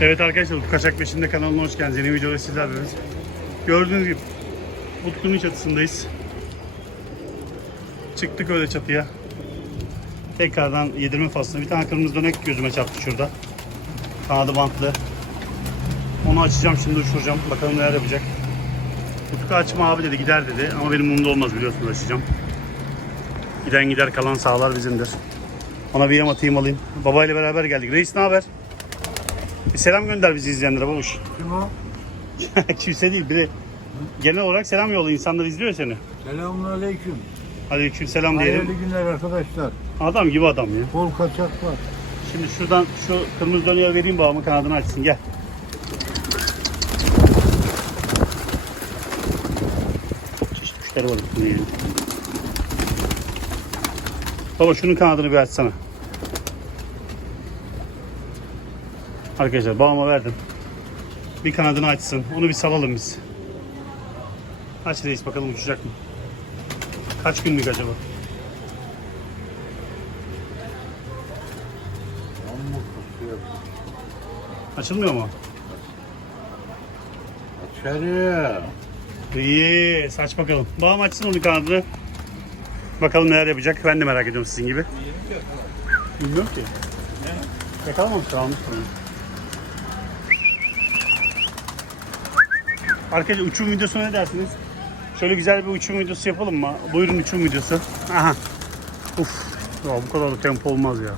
Evet arkadaşlar Utku Kaçak Peşinde kanalına hoş geldiniz. Yeni videoda sizlerleyiz. Gördüğünüz gibi Utku'nun çatısındayız. Çıktık öyle çatıya. Tekrardan yedirme faslına. Bir tane kırmızı dönek gözüme çarptı şurada. Kanadı bantlı. Onu açacağım şimdi uçuracağım. Bakalım neler yapacak. Utku açma abi dedi gider dedi. Ama benim umurumda olmaz biliyorsunuz açacağım. Giden gider kalan sağlar bizimdir. Ona bir yem atayım alayım. Babayla beraber geldik. Reis ne haber? Bir selam gönder bizi izleyenlere babuş. Kim o? Kimse değil biri. Genel olarak selam yolla. İnsanlar izliyor seni. Selamun aleyküm. Aleyküm selam diyelim. Hayırlı günler arkadaşlar. Adam gibi adam ya. Bol kaçak var. Şimdi şuradan şu kırmızı dönüye vereyim babamın kanadını açsın. Gel. Çeşit kuşları var. Baba şunun kanadını bir açsana. Arkadaşlar babama verdim. Bir kanadını açsın. Onu bir salalım biz. Aç reis bakalım uçacak mı? Kaç günlük acaba? Açılmıyor mu? İçeri. İyi, saç bakalım. Babam açsın onu kanadını. Bakalım neler yapacak. Ben de merak ediyorum sizin gibi. Bilmiyorum ki. Yakalamamış, almış bunu. Arkadaşlar uçum videosu ne dersiniz? Şöyle güzel bir uçum videosu yapalım mı? Buyurun uçum videosu. Aha. Uf. Ya bu kadar da tempo olmaz ya.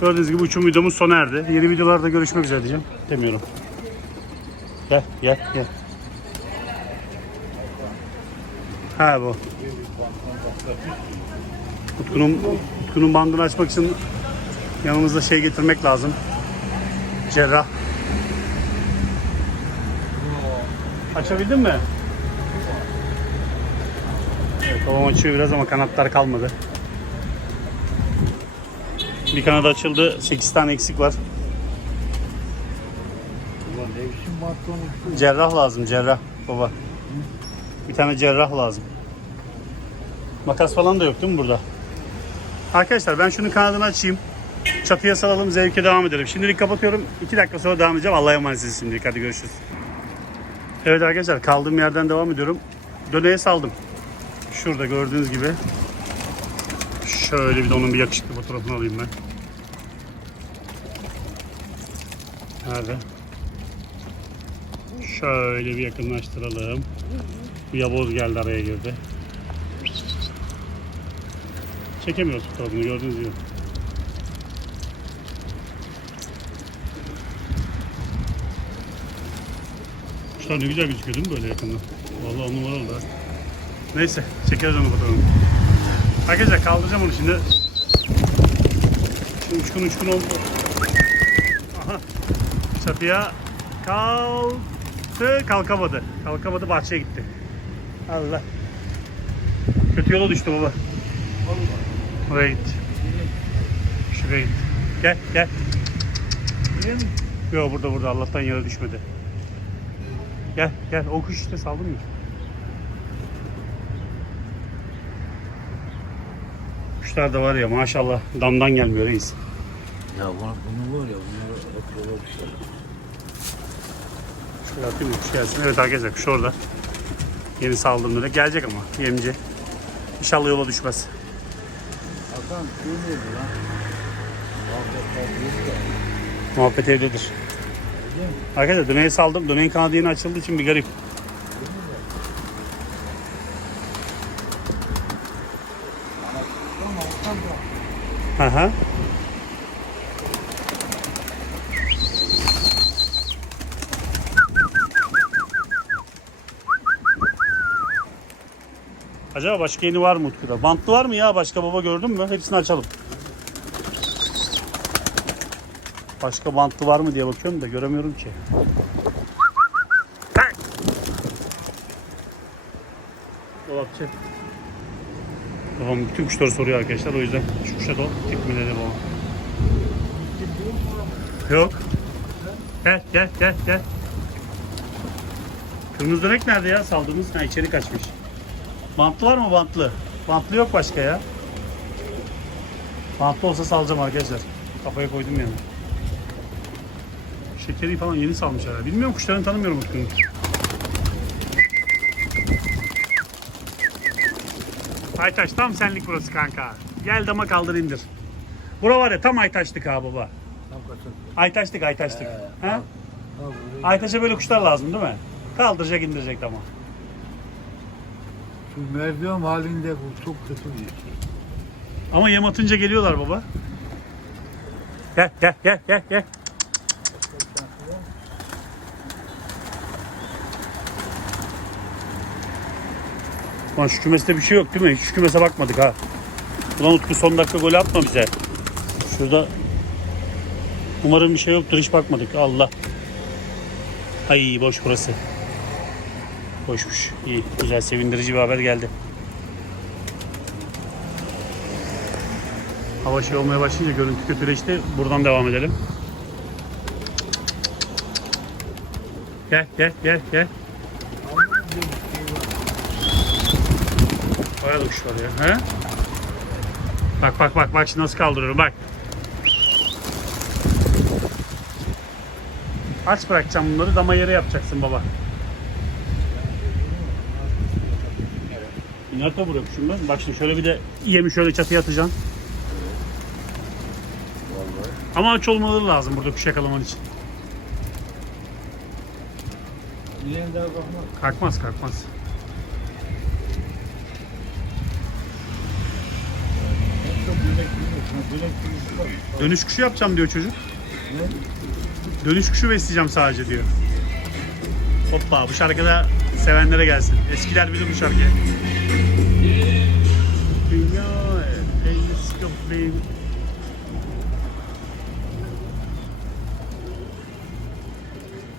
Gördüğünüz gibi uçum videomuz sona erdi. Yeni videolarda görüşmek üzere diyeceğim. Demiyorum. Gel, gel, gel. Ha bu. Utku'nun Utku'nun bandını açmak için yanımızda şey getirmek lazım. Cerrah. Açabildin mi? Evet, babam açıyor biraz ama kanatlar kalmadı. Bir kanat açıldı. 8 tane eksik var. Cerrah lazım cerrah baba. Bir tane cerrah lazım. Makas falan da yok değil mi burada? Arkadaşlar ben şunun kanadını açayım. Çatıya salalım zevke devam edelim. Şimdilik kapatıyorum. 2 dakika sonra devam edeceğim. Allah'a emanetsiniz şimdilik. Hadi görüşürüz. Evet arkadaşlar kaldığım yerden devam ediyorum. Döneğe saldım. Şurada gördüğünüz gibi. Şöyle bir de onun bir yakışıklı fotoğrafını alayım ben. Nerede? Şöyle bir yakınlaştıralım. Bir yavoz geldi araya girdi. Çekemiyoruz fotoğrafını gördüğünüz gibi. Kuşlar ne güzel gözüküyor değil mi böyle yakından? Vallahi on numara oldu. Neyse çekeriz onu fotoğrafını. Arkadaşlar kaldıracağım onu şimdi. Şimdi uçkun uçkun oldu. Aha. Çatıya kalktı kalkamadı. Kalkamadı bahçeye gitti. Allah. Kötü yola düştü baba. Oraya gitti. Şuraya gitti. Gel gel. Yok burada burada Allah'tan yere düşmedi. Gel gel o kuş işte saldım mı? Kuşlar da var ya maşallah damdan gelmiyor reis. Ya bunu var ya bunları atıyorlar bir şey. Şöyle atayım kuş gelsin. Evet arkadaşlar kuş orada. Yeni böyle. Gelecek ama yemci. İnşallah yola düşmez. Hakan şey neydi lan? Muhabbet da. Muhabbet evdedir. Arkadaşlar döneği saldım. Döneğin kanadı yeni açıldığı için bir garip. Aha. Acaba başka yeni var mı Utku'da? Bantlı var mı ya? Başka baba gördün mü? Hepsini açalım. Başka bantlı var mı diye bakıyorum da göremiyorum ki. Dolapçı. Babam bütün kuşları soruyor arkadaşlar. O yüzden şu kuşa da tekmiledi babam. Yok. Gel gel gel gel. Kırmızı dönek nerede ya saldığımız? Ha içeri kaçmış. Bantlı var mı bantlı? Bantlı yok başka ya. Bantlı olsa salacağım arkadaşlar. Kafaya koydum yani. Şekeri falan yeni salmış herhalde. Bilmiyorum kuşlarını tanımıyorum Utku'nun. Aytaş tam senlik burası kanka. Gel dama kaldır indir. Bura var ya tam Aytaşlık ha baba. Tam kaçın. Aytaşlık Aytaşlık. He, ha? Aytaş'a böyle kuşlar lazım değil mi? Kaldıracak indirecek dama. Şu merdiven halinde bu çok kötü bir iş. Ama yem atınca geliyorlar baba. Gel gel gel gel gel. Lan şu kümeste bir şey yok değil mi? Hiç şu kümese bakmadık ha. Ulan Utku son dakika golü atma bize. Şurada umarım bir şey yoktur hiç bakmadık. Allah. Ay boş burası. Boşmuş. İyi güzel sevindirici bir haber geldi. Hava şey olmaya başlayınca görüntü kötüleşti. Buradan devam edelim. Gel gel gel gel. Bayağı da var ya. He? Bak bak bak bak şimdi nasıl kaldırıyorum bak. Aç bırakacağım bunları dama yere yapacaksın baba. İnata bırakmışım ben. Bak şimdi şöyle bir de yemi şöyle çatıya atacaksın. Vallahi. Ama aç olmaları lazım burada kuş yakalaman için. İleride daha bakma. Kalkmaz kalkmaz. Dönüş kuşu yapacağım diyor çocuk. Ne? Dönüş kuşu besleyeceğim sadece diyor. Hoppa bu şarkıda sevenlere gelsin. Eskiler bilir bu şarkıyı.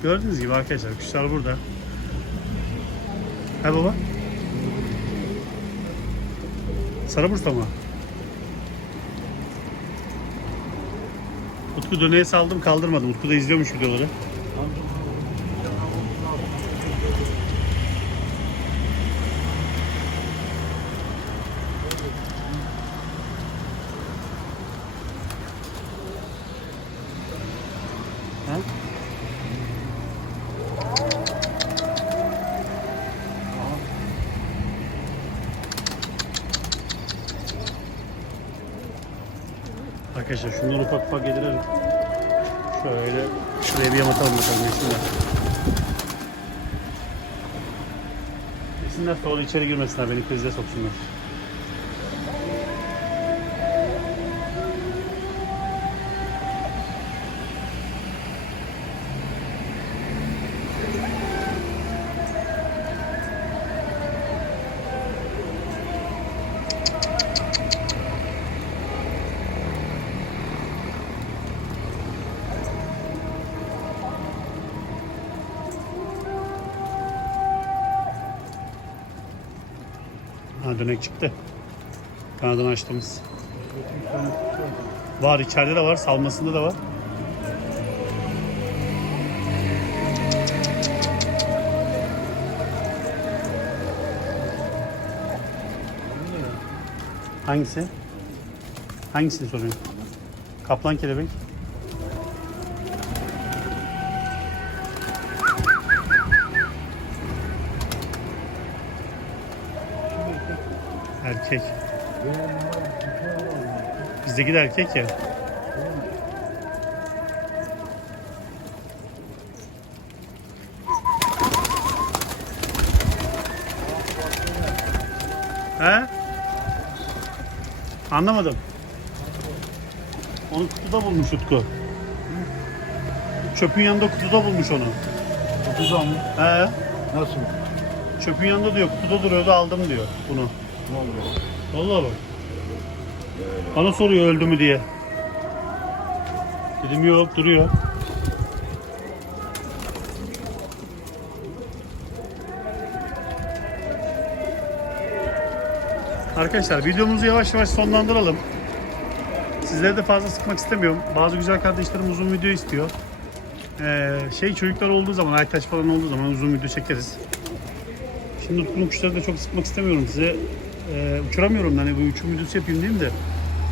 Gördüğünüz gibi arkadaşlar kuşlar burada. Ha baba? Sarıbursa mı? Utku döneğe saldım kaldırmadım. Utku da izliyormuş videoları. Ha? Arkadaşlar şunları ufak ufak yedirelim. Şöyle şuraya bir yamatalım bakalım yesinler. Yesinler sonra içeri girmesinler beni krize soksunlar. Ha dönek çıktı. Kanadını açtığımız. Var içeride de var, salmasında da var. Hangisi? Hangisini soruyorsun? Kaplan kelebek. Erkek. Bizdeki de erkek ya. He? Anlamadım. Onu kutuda bulmuş Utku. Çöpün yanında kutuda bulmuş onu. Kutuda mı? He? Nasıl? Çöpün yanında diyor, kutuda duruyordu aldım diyor bunu. Oldu? Vallahi bak. Bana soruyor öldü mü diye. Dedim yok duruyor. Arkadaşlar videomuzu yavaş yavaş sonlandıralım. Sizleri de fazla sıkmak istemiyorum. Bazı güzel kardeşlerim uzun video istiyor. Ee, şey çocuklar olduğu zaman, Aytaç falan olduğu zaman uzun video çekeriz. Şimdi Utku'nun kuşları da çok sıkmak istemiyorum size. Ee, uçuramıyorum hani bu uçum videosu yapayım diyeyim de.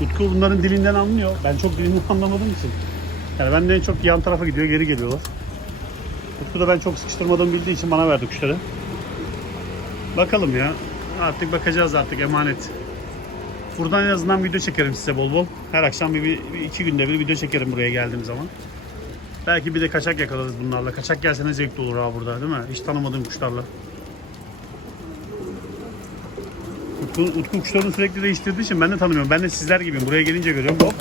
Utku bunların dilinden anlıyor. Ben çok dilinden anlamadığım için. Yani ben en çok yan tarafa gidiyor, geri geliyorlar. Utku da ben çok sıkıştırmadığımı bildiği için bana verdi kuşları. Bakalım ya. Artık bakacağız artık emanet. Buradan en azından video çekerim size bol bol. Her akşam bir, bir- iki günde bir video çekerim buraya geldiğim zaman. Belki bir de kaçak yakalarız bunlarla. Kaçak gelse ne zevkli olur ha burada değil mi? Hiç tanımadığım kuşlarla. Utku, Utku kuşlarını sürekli değiştirdiği için ben de tanımıyorum. Ben de sizler gibiyim. Buraya gelince görüyorum. Hop.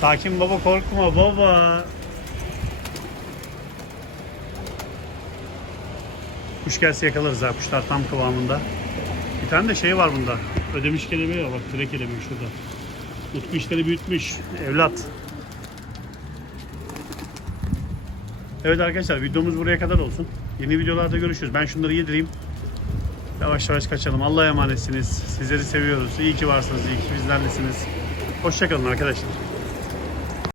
Sakin baba korkma baba. Kuş gelse yakalarız ha. Kuşlar tam kıvamında. Bir tane de şey var bunda. Ödemiş kelebeği var. Bak tire kelebeği şurada. Utku işleri büyütmüş. Evlat. Evet arkadaşlar videomuz buraya kadar olsun. Yeni videolarda görüşürüz. Ben şunları yedireyim. Yavaş yavaş kaçalım. Allah'a emanetsiniz. Sizleri seviyoruz. İyi ki varsınız. iyi ki bizlerlesiniz. Hoşçakalın arkadaşlar.